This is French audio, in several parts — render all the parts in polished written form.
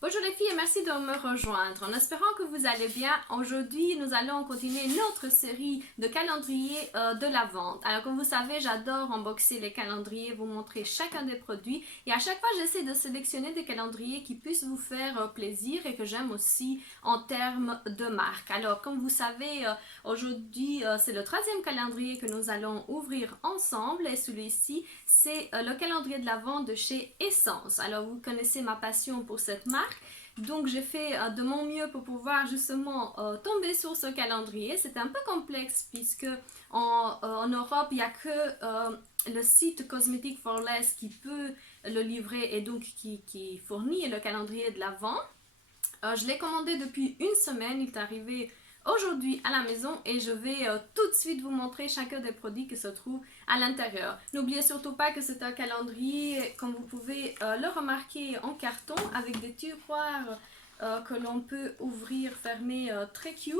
Bonjour les filles et merci de me rejoindre. En espérant que vous allez bien, aujourd'hui nous allons continuer notre série de calendriers de la vente. Alors comme vous savez, j'adore unboxer les calendriers, vous montrer chacun des produits et à chaque fois j'essaie de sélectionner des calendriers qui puissent vous faire plaisir et que j'aime aussi en termes de marque. Alors comme vous savez, aujourd'hui c'est le troisième calendrier que nous allons ouvrir ensemble et celui-ci c'est le calendrier de la vente de chez Essence. Alors vous connaissez ma passion pour cette marque. Donc j'ai fait de mon mieux pour pouvoir justement tomber sur ce calendrier. C'était un peu complexe puisque en Europe il n'y a que le site Cosmetic for Less qui peut le livrer et donc qui fournit le calendrier de l'Avent. Je l'ai commandé depuis une semaine, il est arrivé aujourd'hui à la maison et je vais tout de suite vous montrer chacun des produits qui se trouvent à l'intérieur. N'oubliez surtout pas que c'est un calendrier, comme vous pouvez le remarquer, en carton avec des tiroirs que l'on peut ouvrir, fermer, très cute.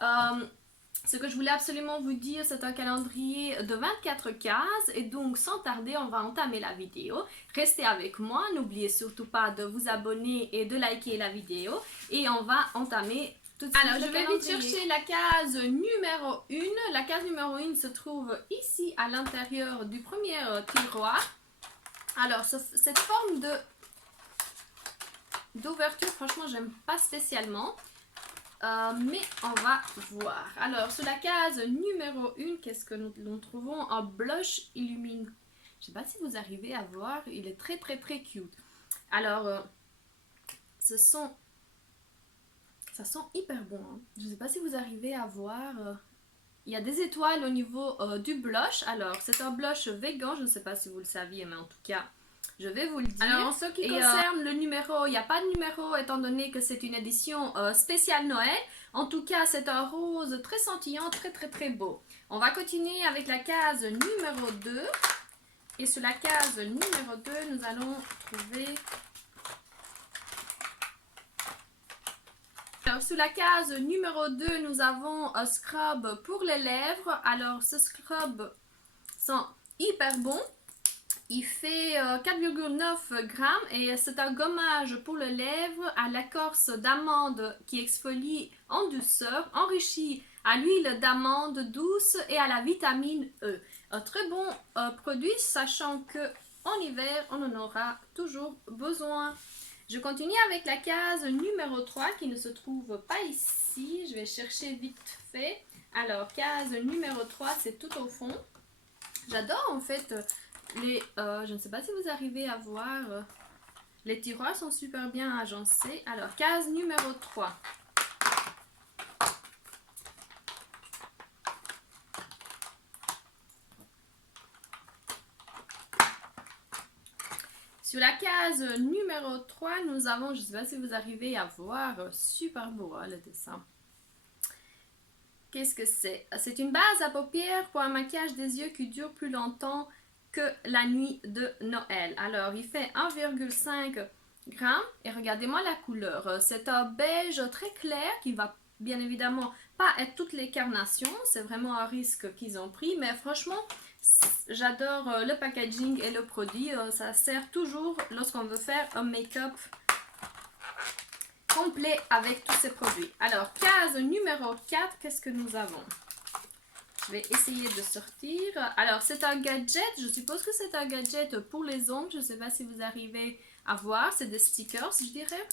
Ce que je voulais absolument vous dire, c'est un calendrier de 24 cases et donc sans tarder, on va entamer la vidéo. Restez avec moi, n'oubliez surtout pas de vous abonner et de liker la vidéo et on va entamer tout de suite. Alors, je vais vite chercher la case numéro 1. La case numéro 1 se trouve ici à l'intérieur du premier tiroir. Alors, cette forme d'ouverture, franchement, j'aime pas spécialement. Mais on va voir. Alors, sur la case numéro 1, qu'est-ce que nous trouvons? Un blush illumine. Je sais pas si vous arrivez à voir, il est très cute. Alors, ça sent hyper bon. Hein. Je sais pas si vous arrivez à voir. Il y a des étoiles au niveau du blush. Alors, c'est un blush vegan, je ne sais pas si vous le saviez, mais en tout cas, je vais vous le dire. Alors, en ce qui concerne le numéro, il n'y a pas de numéro étant donné que c'est une édition spéciale Noël. En tout cas, c'est un rose très scintillant, très beau. On va continuer avec la case numéro 2. Et sur la case numéro 2, nous allons trouver... Alors, sous la case numéro 2, nous avons un scrub pour les lèvres. Alors, ce scrub sent hyper bon. Il fait 4,9 grammes et c'est un gommage pour les lèvres à l'écorce d'amande qui exfolie en douceur, enrichi à l'huile d'amande douce et à la vitamine E. Un très bon produit, sachant que en hiver, on en aura toujours besoin. Je continue avec la case numéro 3 qui ne se trouve pas ici. Je vais chercher vite fait. Alors, case numéro 3, c'est tout au fond. J'adore en fait je ne sais pas si vous arrivez à voir, les tiroirs sont super bien agencés. Alors, case numéro 3. Sur la case numéro 3, nous avons, je ne sais pas si vous arrivez à voir, super beau hein, le dessin. Qu'est-ce que c'est? C'est une base à paupières pour un maquillage des yeux qui dure plus longtemps que la nuit de Noël. Alors, il fait 1,5 grammes et regardez-moi la couleur. C'est un beige très clair qui va bien évidemment pas être toutes les carnations. C'est vraiment un risque qu'ils ont pris, mais franchement, j'adore le packaging et le produit. Ça sert toujours lorsqu'on veut faire un make-up complet avec tous ces produits. Alors, case numéro 4, qu'est-ce que nous avons? Je vais essayer de sortir. Alors, c'est un gadget. Je suppose que c'est un gadget pour les ongles. Je ne sais pas si vous arrivez à voir. C'est des stickers, je dirais.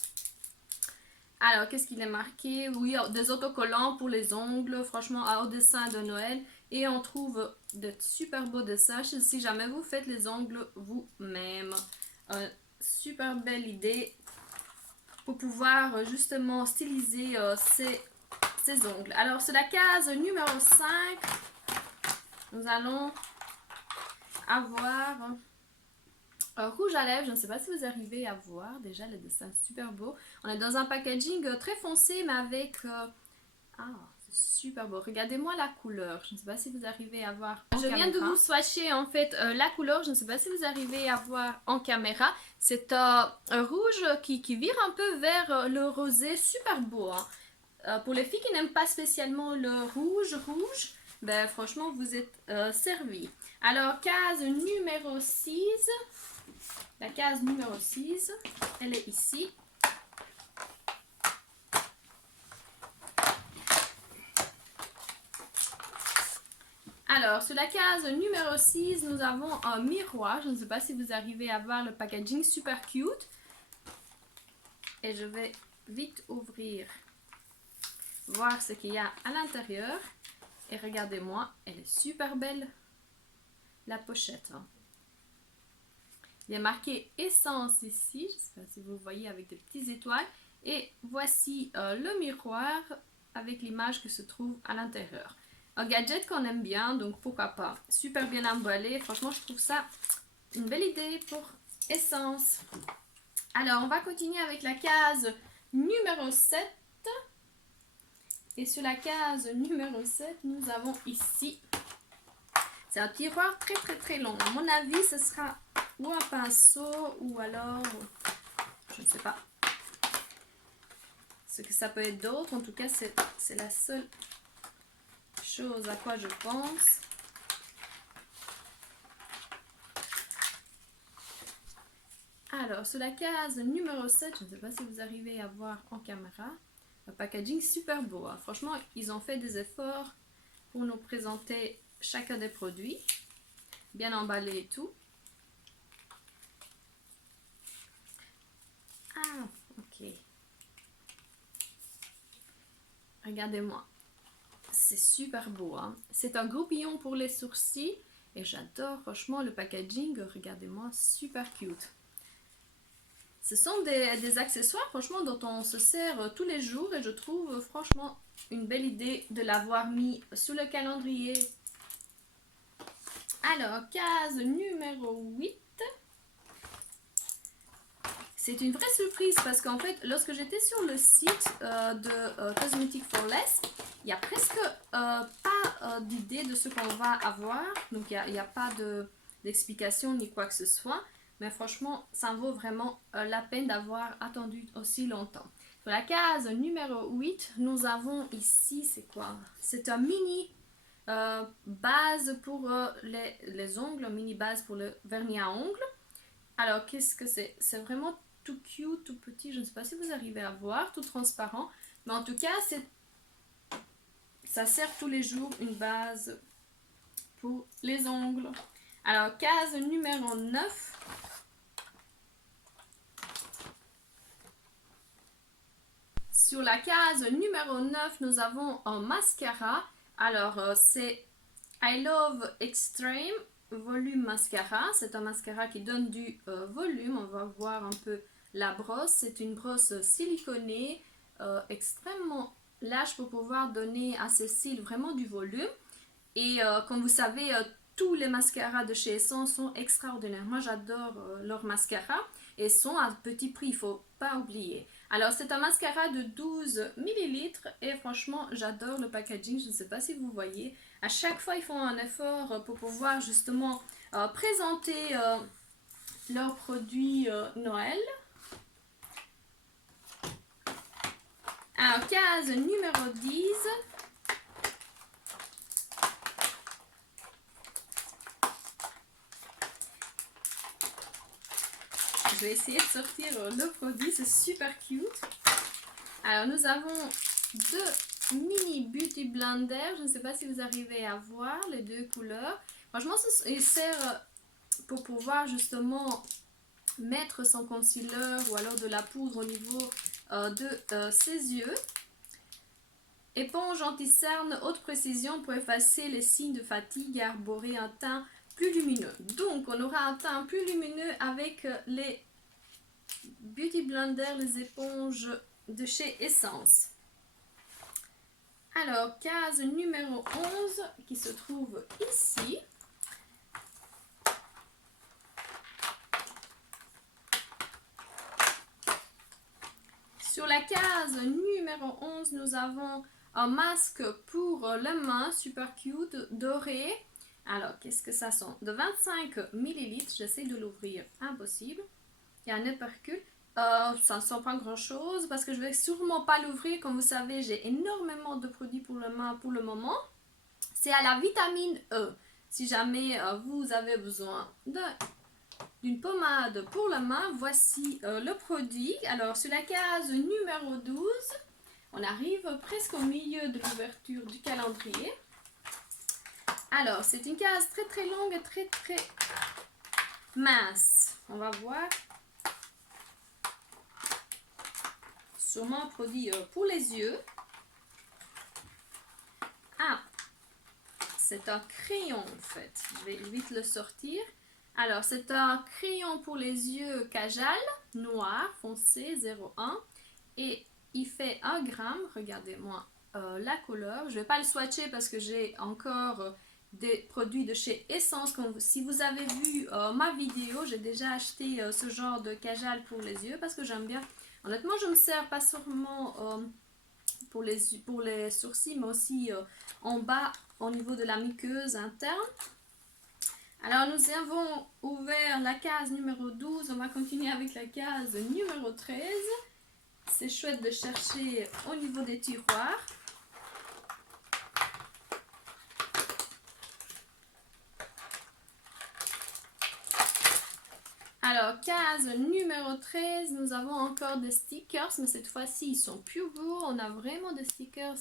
Alors, qu'est-ce qu'il est marqué? Oui, des autocollants pour les ongles. Franchement, au dessin de Noël. Et on trouve de super beaux dessins si jamais vous faites les ongles vous-même. Super belle idée pour pouvoir justement styliser ses ongles. Alors, sur la case numéro 5, nous allons avoir un rouge à lèvres. Je ne sais pas si vous arrivez à voir déjà le dessin super beau. On est dans un packaging très foncé mais avec... c'est super beau. Regardez-moi la couleur. Je ne sais pas si vous arrivez à voir en caméra. Je viens de vous swatcher en fait la couleur. Je ne sais pas si vous arrivez à voir en caméra. C'est un rouge qui vire un peu vers le rosé. Super beau. Hein. Pour les filles qui n'aiment pas spécialement le rouge, ben franchement vous êtes servis. Alors, case numéro 6. La case numéro 6, elle est ici. Alors, sur la case numéro 6, nous avons un miroir. Je ne sais pas si vous arrivez à voir le packaging super cute. Et je vais vite ouvrir, voir ce qu'il y a à l'intérieur. Et regardez-moi, elle est super belle, la pochette. Il y a marqué essence ici, je ne sais pas si vous voyez avec des petites étoiles. Et voici le miroir avec l'image qui se trouve à l'intérieur. Un gadget qu'on aime bien, donc pourquoi pas. Super bien emballé, franchement je trouve ça une belle idée pour essence. Alors on va continuer avec la case numéro 7. Et sur la case numéro 7, nous avons ici, c'est un tiroir très long. À mon avis, ce sera ou un pinceau ou alors, je ne sais pas ce que ça peut être d'autre. En tout cas, c'est la seule chose à quoi je pense. Alors, sur la case numéro 7, je ne sais pas si vous arrivez à voir en caméra, le packaging super beau. Hein. Franchement, ils ont fait des efforts pour nous présenter chacun des produits, bien emballé et tout. Ah, ok. Regardez-moi. C'est super beau. Hein. C'est un goupillon pour les sourcils. Et j'adore franchement le packaging. Regardez-moi, super cute. Ce sont des accessoires franchement dont on se sert tous les jours. Et je trouve franchement une belle idée de l'avoir mis sous le calendrier. Alors, case numéro 8. C'est une vraie surprise parce qu'en fait, lorsque j'étais sur le site de Cosmetic for Less, il n'y a presque pas d'idée de ce qu'on va avoir. Donc, il n'y a pas d'explication ni quoi que ce soit. Mais franchement, ça en vaut vraiment la peine d'avoir attendu aussi longtemps. Sur la case numéro 8, nous avons ici, c'est quoi? C'est un mini base pour les ongles, un mini base pour le vernis à ongles. Alors, qu'est-ce que c'est? C'est vraiment tout cute, tout petit. Je ne sais pas si vous arrivez à voir, tout transparent. Mais en tout cas, ça sert tous les jours une base pour les ongles. Alors, case numéro 9. Sur la case numéro 9, nous avons un mascara. Alors, c'est I Love Extreme Volume Mascara. C'est un mascara qui donne du volume. On va voir un peu la brosse. C'est une brosse siliconée extrêmement large pour pouvoir donner à ces cils vraiment du volume. Et comme vous savez, tous les mascaras de chez Essence sont extraordinaires. Moi, j'adore leurs mascaras et sont à petit prix, il ne faut pas oublier. Alors, c'est un mascara de 12 ml et franchement, j'adore le packaging. Je ne sais pas si vous voyez. À chaque fois, ils font un effort pour pouvoir justement présenter leurs produits Noël. Alors, case numéro 10. Je vais essayer de sortir le produit, c'est super cute. Alors nous avons deux mini beauty blenders, je ne sais pas si vous arrivez à voir les deux couleurs. Franchement, il sert pour pouvoir justement mettre son concealer ou alors de la poudre au niveau de ses yeux. Éponge anti-cerne haute précision pour effacer les signes de fatigue et arborer un teint plus lumineux. Donc on aura un teint plus lumineux avec les Beauty Blender, les éponges de chez Essence. Alors, case numéro 11 qui se trouve ici. Sur la case numéro 11, nous avons un masque pour les mains, super cute, doré. Alors, qu'est-ce que ça sent? De 25 ml, j'essaie de l'ouvrir, impossible. Il y a un hypercule. Ça ne sent pas grand chose parce que je vais sûrement pas l'ouvrir. Comme vous savez, j'ai énormément de produits pour les mains pour le moment. C'est à la vitamine E. Si jamais vous avez besoin d'une pommade pour la main, voici le produit. Alors, sur la case numéro 12, on arrive presque au milieu de l'ouverture du calendrier. Alors, c'est une case très très longue et très très mince. On va voir. Sûrement un produit pour les yeux. Ah, c'est un crayon en fait. Je vais vite le sortir. Alors, c'est un crayon pour les yeux Kajal, noir, foncé, 0,1. Et il fait 1 gramme. Regardez-moi la couleur. Je ne vais pas le swatcher parce que j'ai encore des produits de chez Essence. Si vous avez vu ma vidéo, j'ai déjà acheté ce genre de Kajal pour les yeux parce que j'aime bien. Honnêtement, je me sers pas seulement pour les sourcils, mais aussi en bas au niveau de la muqueuse interne. Alors, nous avons ouvert la case numéro 12. On va continuer avec la case numéro 13. C'est chouette de chercher au niveau des tiroirs. Alors, case numéro 13, nous avons encore des stickers, mais cette fois-ci, ils sont plus beaux. On a vraiment des stickers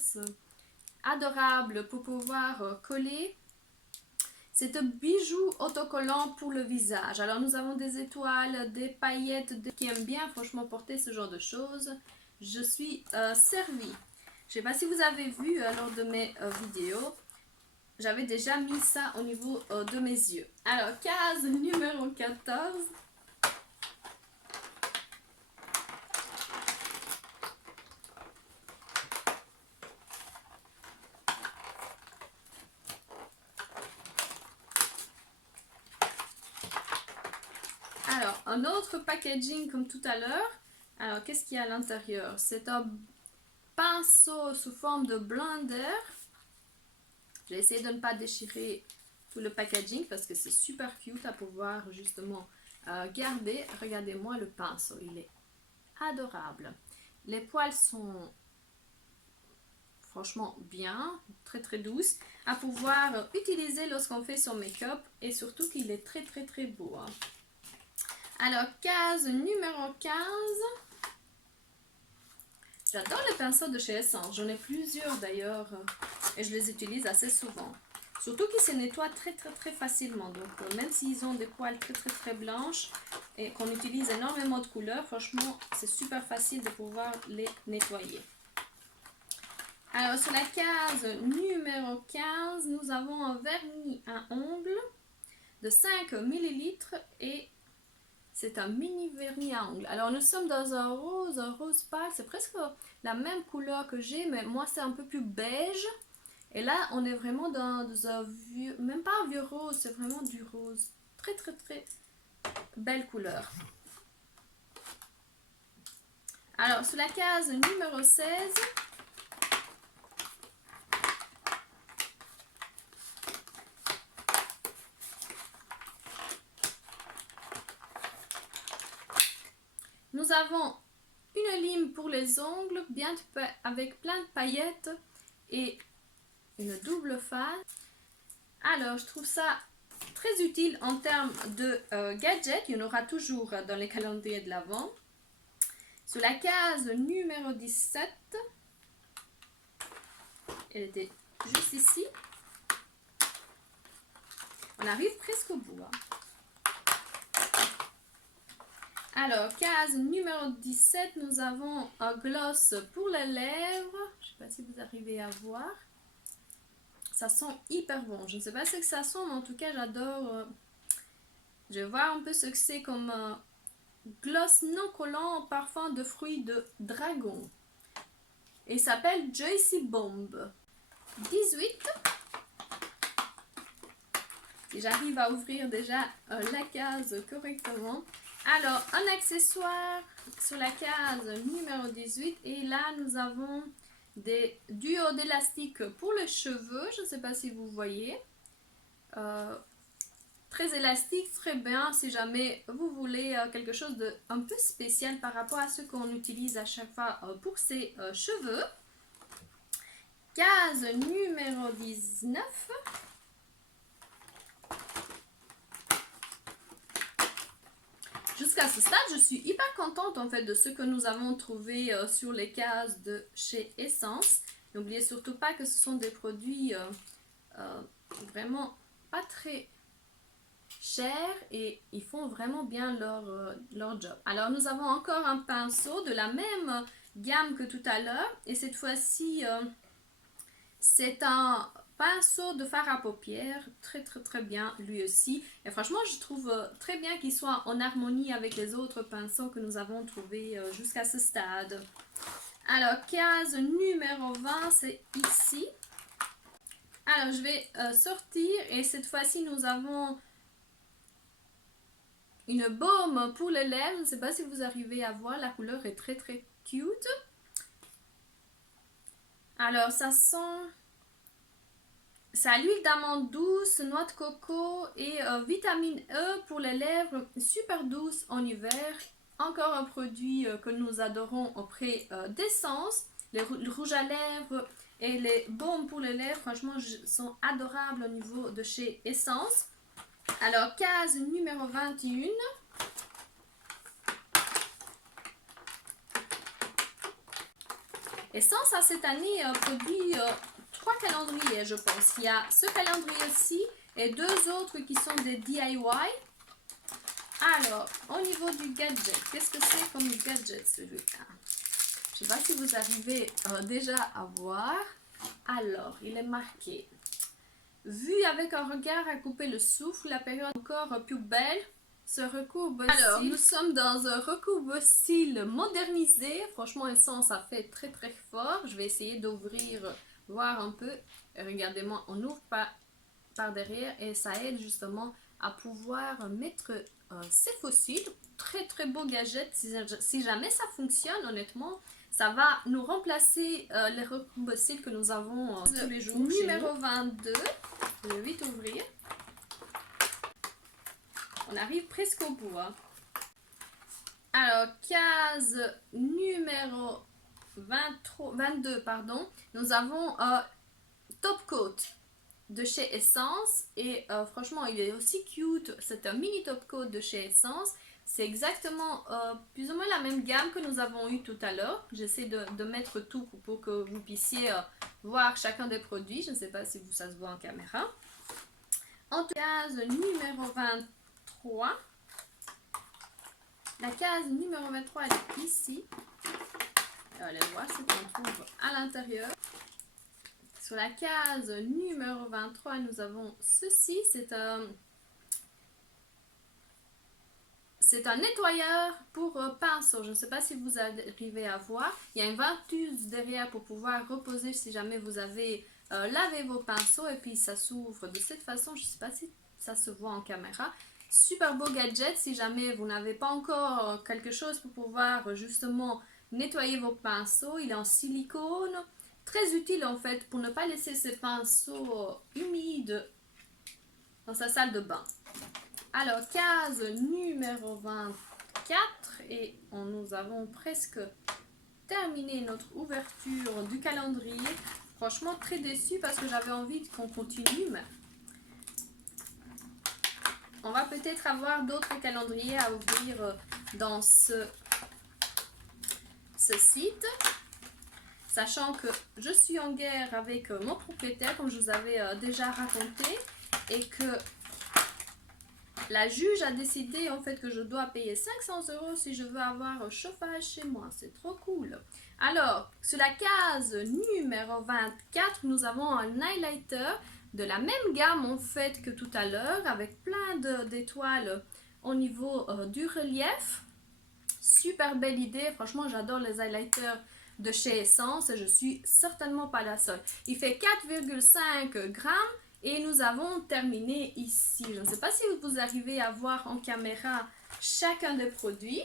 adorables pour pouvoir coller. C'est un bijou autocollant pour le visage. Alors, nous avons des étoiles, des paillettes, qui aiment bien franchement porter ce genre de choses. Je suis servie. Je ne sais pas si vous avez vu lors de mes vidéos. J'avais déjà mis ça au niveau de mes yeux. Alors, case numéro 14. Alors, un autre packaging comme tout à l'heure. Alors, qu'est-ce qu'il y a à l'intérieur? C'est un pinceau sous forme de blender. J'ai essayé de ne pas déchirer tout le packaging parce que c'est super cute à pouvoir justement garder. Regardez-moi le pinceau, il est adorable. Les poils sont franchement bien, très très douces à pouvoir utiliser lorsqu'on fait son make-up et surtout qu'il est très très très beau. Hein. Alors, case numéro 15. J'adore les pinceaux de chez Essence. J'en ai plusieurs d'ailleurs et je les utilise assez souvent. Surtout qu'ils se nettoient très très très facilement. Donc même s'ils ont des poils très très très blanches et qu'on utilise énormément de couleurs, franchement c'est super facile de pouvoir les nettoyer. Alors sur la case numéro 15, nous avons un vernis à ongles de 5 ml et c'est un mini vernis à ongles. Alors nous sommes dans un rose pâle, c'est presque la même couleur que j'ai, mais moi c'est un peu plus beige. Et là on est vraiment dans un vieux, même pas un vieux rose, c'est vraiment du rose. Très très très belle couleur. Alors sur la case numéro 16, nous avons une lime pour les ongles, bien avec plein de paillettes et une double face. Alors, je trouve ça très utile en termes de gadgets. Il y en aura toujours dans les calendriers de l'Avent. Sur la case numéro 17, elle était juste ici. On arrive presque au bout. Hein. Alors, case numéro 17, nous avons un gloss pour les lèvres. Je ne sais pas si vous arrivez à voir. Ça sent hyper bon. Je ne sais pas ce que ça sent, mais en tout cas, j'adore. Je vais voir un peu ce que c'est comme gloss non collant en parfum de fruits de dragon. Et il s'appelle Joycy Bomb. 18. Si j'arrive à ouvrir déjà la case correctement. Alors, un accessoire sur la case numéro 18. Et là, nous avons des duos d'élastique pour les cheveux. Je ne sais pas si vous voyez. Très élastique, très bien si jamais vous voulez quelque chose de un peu spécial par rapport à ce qu'on utilise à chaque fois pour ses cheveux. Case numéro 19. Jusqu'à ce stade, je suis hyper contente en fait de ce que nous avons trouvé sur les cases de chez Essence. N'oubliez surtout pas que ce sont des produits Vraiment pas très cher et ils font vraiment bien leur job. Alors nous avons encore un pinceau de la même gamme que tout à l'heure et cette fois-ci c'est un pinceau de fard à paupières, très bien lui aussi. Et franchement je trouve très bien qu'il soit en harmonie avec les autres pinceaux que nous avons trouvés jusqu'à ce stade. Alors case numéro 20 c'est ici. Alors je vais sortir et cette fois-ci nous avons une baume pour les lèvres. Je ne sais pas si vous arrivez à voir, la couleur est très cute. Alors ça sent... C'est à l'huile d'amande douce, noix de coco et vitamine E pour les lèvres, super douce en hiver. Encore un produit que nous adorons auprès d'Essence. Le rouge à lèvres et les baumes pour les lèvres, franchement, sont adorables au niveau de chez Essence. Alors, case numéro 21. Essence a cette année produit 3 calendriers, je pense. Il y a ce calendrier-ci et 2 autres qui sont des DIY. Alors, au niveau du gadget, qu'est-ce que c'est comme gadget celui-là? Je ne sais pas si vous arrivez déjà à voir. Alors, il est marqué. Vu avec un regard à couper le souffle, la période encore plus belle se recouvre. Alors, nous sommes dans un recouvre-cils modernisé. Franchement, Essence a fait très fort. Je vais essayer d'ouvrir, voir un peu. Regardez-moi, on ouvre par derrière et ça aide justement à pouvoir mettre ces fossiles. Très beau gadget. Si jamais ça fonctionne, honnêtement, ça va nous remplacer les recouvre-cils que nous avons tous les jours. Numéro 22. Je vais vite ouvrir. On arrive presque au bout. Hein. Alors, case numéro 22, pardon. Nous avons Top Coat de chez Essence. Et franchement, il est aussi cute. C'est un mini Top Coat de chez Essence. C'est exactement plus ou moins la même gamme que nous avons eu tout à l'heure. J'essaie de mettre tout pour que vous puissiez voir chacun des produits. Je ne sais pas si ça se voit en caméra. En case numéro 23. La case numéro 23, elle est ici. Allez voir ce qu'on trouve à l'intérieur. Sur la case numéro 23, nous avons ceci. C'est un nettoyeur pour pinceau. Je ne sais pas si vous arrivez à voir. Il y a une ventouse derrière pour pouvoir reposer si jamais vous avez lavé vos pinceaux. Et puis ça s'ouvre de cette façon. Je ne sais pas si ça se voit en caméra. Super beau gadget si jamais vous n'avez pas encore quelque chose pour pouvoir justement nettoyer vos pinceaux. Il est en silicone. Très utile en fait pour ne pas laisser ces pinceaux humides dans sa salle de bain. Alors, case numéro 24 et nous avons presque terminé notre ouverture du calendrier. Franchement, très déçue parce que j'avais envie qu'on continue, mais on va peut-être avoir d'autres calendriers à ouvrir dans ce site. Sachant que je suis en guerre avec mon propriétaire, comme je vous avais déjà raconté, et que la juge a décidé en fait que je dois payer 500 € si je veux avoir un chauffage chez moi. C'est trop cool. Alors, sur la case numéro 24, nous avons un highlighter de la même gamme en fait que tout à l'heure, avec plein d'étoiles au niveau du relief. Super belle idée. Franchement, j'adore les highlighters de chez Essence et je suis certainement pas la seule. Il fait 4,5 grammes. Et nous avons terminé ici. Je ne sais pas si vous arrivez à voir en caméra chacun des produits.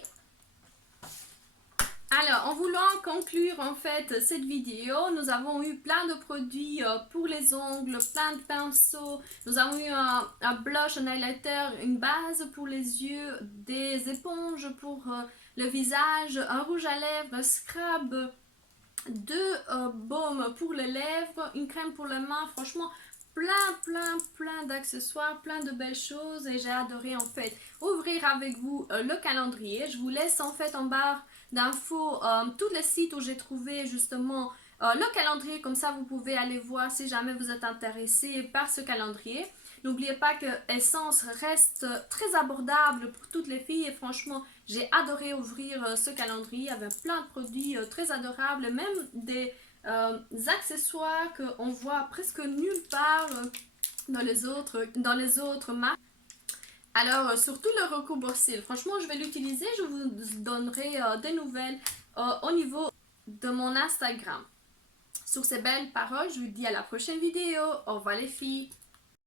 Alors, en voulant conclure en fait cette vidéo, nous avons eu plein de produits pour les ongles, plein de pinceaux. Nous avons eu un blush, un highlighter, une base pour les yeux, des éponges pour le visage, un rouge à lèvres, un scrub, 2 baumes pour les lèvres, une crème pour les mains. Franchement, plein d'accessoires, plein de belles choses et j'ai adoré en fait ouvrir avec vous le calendrier. Je vous laisse en fait en barre d'infos tous les sites où j'ai trouvé justement le calendrier, comme ça vous pouvez aller voir si jamais vous êtes intéressé par ce calendrier. N'oubliez pas que Essence reste très abordable pour toutes les filles et franchement, j'ai adoré ouvrir ce calendrier. Il y avait plein de produits très adorables, même des accessoires qu'on voit presque nulle part dans les autres marques. Alors, surtout le recours cils, franchement, je vais l'utiliser. Je vous donnerai des nouvelles au niveau de mon Instagram. Sur ces belles paroles, je vous dis à la prochaine vidéo. Au revoir les filles.